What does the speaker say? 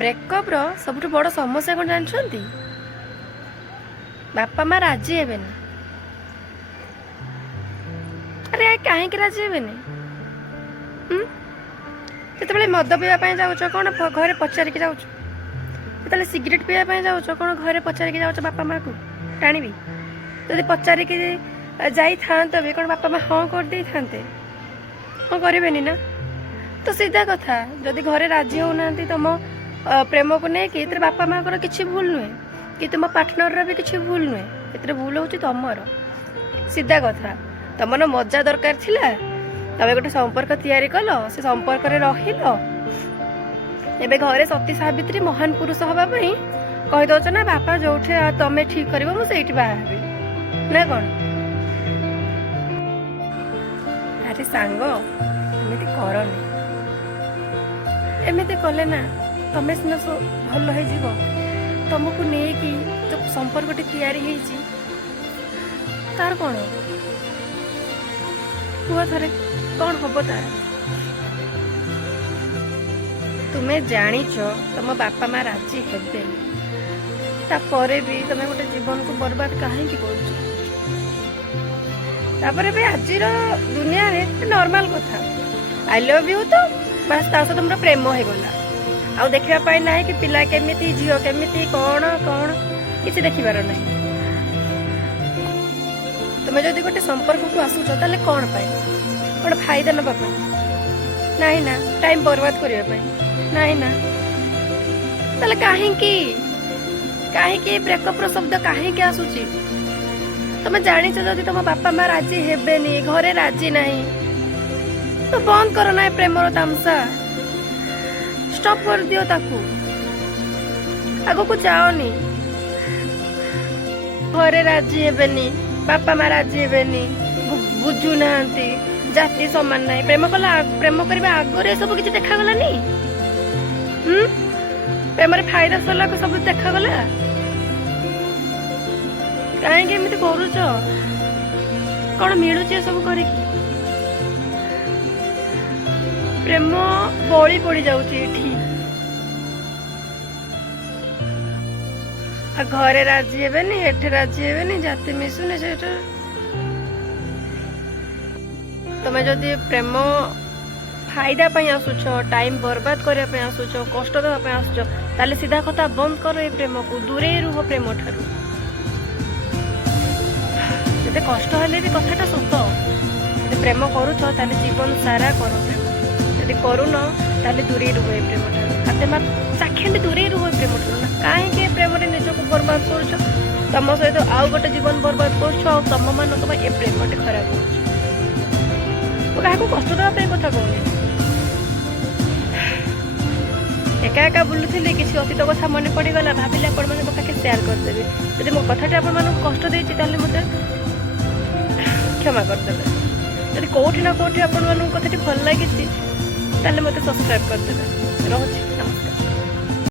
ବ୍ରେକଅପ୍ର ସବୁଠୁ ବଡ଼ ସମସ୍ୟା କ'ଣ ଜାଣିଛନ୍ତି? ବାପା ମା ରାଜି ହେବେନି। ଆରେ କାହିଁକି ରାଜି ହେବେନି? ଯେତେବେଳେ ମଦ ପିଇବା ପାଇଁ ଯାଉଛ କ'ଣ ଘରେ ପଚାରିକି ଯାଉଛ? ଯେତେବେଳେ ସିଗାରେଟ୍ ପିଇବା ପାଇଁ ଯାଉଛ କ'ଣ ଘରେ ପଚାରିକି ଯାଉଛ ବାପା ମାଆକୁ? ଟାଣିବି ଯଦି ପଚାରିକି ଯାଇଥାନ୍ତ ବି କ'ଣ ବାପା ମା ହଁ କରିଦେଇଥାନ୍ତେ? ହଁ କରିବେନି ନା। ତ ସିଧା କଥା, ଯଦି ଘରେ ରାଜି ହେଉନାହାନ୍ତି ତମ ପ୍ରେମକୁ ନେଇକି, ଏଥିରେ ବାପା ମାଆଙ୍କର କିଛି ଭୁଲ ନୁହେଁ କି ତୁମ ପାର୍ଟନରର ବି କିଛି ଭୁଲ ନୁହେଁ। ଏଥିରେ ଭୁଲ ହେଉଛି ତମର। ସିଧା କଥା, ତମର ମଜା ଦରକାର ଥିଲା, ତମେ ଗୋଟେ ସମ୍ପର୍କ ତିଆରି କଲ, ସେ ସମ୍ପର୍କରେ ରହିଲ। ଏବେ ଘରେ ସତୀ ସାବିତ୍ରୀ ମହାନ ପୁରୁଷ ହବା ପାଇଁ କହିଦଉଛ ନା, ବାପା ଯୋଉଠି ତମେ ଠିକ କରିବ ମୁଁ ସେଇଠି ବାହା ହେବି ନା କ'ଣ? ଆରେ ସାଙ୍ଗ, ଏମିତି କରନି। ଏମିତି କଲେ ନା ତମେ ସିନା ଭଲ ହେଇଯିବ, ତମକୁ ନେଇକି ଯୋଉ ସମ୍ପର୍କଟି ତିଆରି ହେଇଛି ତାର କ'ଣ କୁହ ଥରେ, କ'ଣ ହବ ତାର? ତୁମେ ଜାଣିଛ ତମ ବାପା ମା ରାଜି ହେବେନି, ତାପରେ ବି ତମେ ଗୋଟେ ଜୀବନକୁ ବର୍ବାଦ କାହିଁକି କରୁଛ? ତାପରେ ବି ଆଜିର ଦୁନିଆରେ ନର୍ମାଲ କଥା, ଆଇ ଲଭ୍ ୟୁ ତ ବାସ୍, ତା ସହିତ ମୋର ପ୍ରେମ ହେଇଗଲା। ଆଉ ଦେଖିବା ପାଇଁ ନାହିଁ କି ପିଲା କେମିତି, ଝିଅ କେମିତି, କ'ଣ କ'ଣ କିଛି ଦେଖିବାର ନାହିଁ। ତୁମେ ଯଦି ଗୋଟେ ସମ୍ପର୍କକୁ ଆସୁଛ ତାହେଲେ କ'ଣ ପାଇଁ? କ'ଣ ଫାଇଦା ନେବା ପାଇଁ? ନାହିଁ ନା। ଟାଇମ୍ ବର୍ବାଦ କରିବା ପାଇଁ? ନାହିଁ ନା। ତାହେଲେ କାହିଁକି ବ୍ରେକଅପ୍ର ଶବ୍ଦ କାହିଁକି ଆସୁଛି? ତମେ ଜାଣିଛ ଯଦି ତମ ବାପା ମା ରାଜି ହେବେନି, ଘରେ ରାଜି ନାହିଁ, ତ ବନ୍ଦ କର ନା ପ୍ରେମର ତାମସା। ଷ୍ଟପ୍ କରିଦିଅ ତାକୁ, ଆଗକୁ ଯାଅନି। ଘରେ ରାଜି ହେବେନି, ବାପା ମା ରାଜି ହେବେନି, ବୁଝୁନାହାନ୍ତି, ଜାତି ସମାନ ନାହିଁ। ପ୍ରେମ କରିବା ଆଗରେ ସବୁ କିଛି ଦେଖାଗଲାନି। ପ୍ରେମରେ ଫାଇଦା ସରିଲାକୁ ସବୁ ଦେଖାଗଲା। କାହିଁକି ଏମିତି କରୁଛ? କ'ଣ ମିଳୁଛି ଏସବୁ କରିକି? ପ୍ରେମ ବଳି ପଡ଼ି ଯାଉଛି ଏଠି। ଘରେ ରାଜି ହେବେନି, ଏଠି ରାଜି ହେବେନି, ଜାତି ମିଶୁନି। ସେଇଟା ତମେ ଯଦି ପ୍ରେମ ଫାଇଦା ପାଇଁ ଆସୁଛ, ଟାଇମ୍ ବର୍ବାଦ କରିବା ପାଇଁ ଆସୁଛ, କଷ୍ଟ ଦେବା ପାଇଁ ଆସୁଛ, ତାହେଲେ ସିଧା କଥା ବନ୍ଦ କର ଏ ପ୍ରେମକୁ, ଦୂରେଇ ରୁହ ପ୍ରେମ ଠାରୁ। ଯେତେ କଷ୍ଟ ହେଲେ ବି କଥାଟା ସତ। ଯଦି ପ୍ରେମ କରୁଛ ତାହେଲେ ଜୀବନ ସାରା କର ପ୍ରେମ, ଯଦି କରୁନ ତାହେଲେ ଦୂରେଇ ରୁହ ଏ ପ୍ରେମ ଠାରୁ। ହାତେ ମାର ଚାଖେଣ୍ଡ ଦୂରେଇ ରୁହ ଏ ପ୍ରେମ ଠାରୁ। ନା କାହିଁକି ଏ ପ୍ରେମରେ ନିଜକୁ ବର୍ବାଦ କରୁଛ? ତମ ସହିତ ଆଉ ଗୋଟେ ଜୀବନ ବର୍ବାଦ କରୁଛ, ଆଉ ତମମାନଙ୍କ ପାଇଁ ଏ ପ୍ରେମଟି ଖରାପ କରୁଛ। ମୁଁ କାହାକୁ କଷ୍ଟ ଦେବା ପାଇଁ କଥା କହୁନି। ଏକା ଏକା ବୁଲୁଥିଲି, କିଛି ଅତୀତ କଥା ମନେ ପଡ଼ିଗଲା, ଭାବିଲି ଆପଣମାନଙ୍କ ପାଖେ ସେୟାର କରିଦେବି। ଯଦି ମୋ କଥାଟି ଆପଣମାନଙ୍କୁ କଷ୍ଟ ଦେଇଛି ତାହେଲେ ମୋତେ କ୍ଷମା କରିଦେବେ। ଯଦି କେଉଁଠି ନା କେଉଁଠି ଆପଣମାନଙ୍କୁ କଥାଟି ଭଲ ଲାଗିଛି ତାହେଲେ ମୋତେ ସବସ୍କ୍ରାଇବ୍ କରିଦେବେ। ରହୁଛି, ନମସ୍କାର।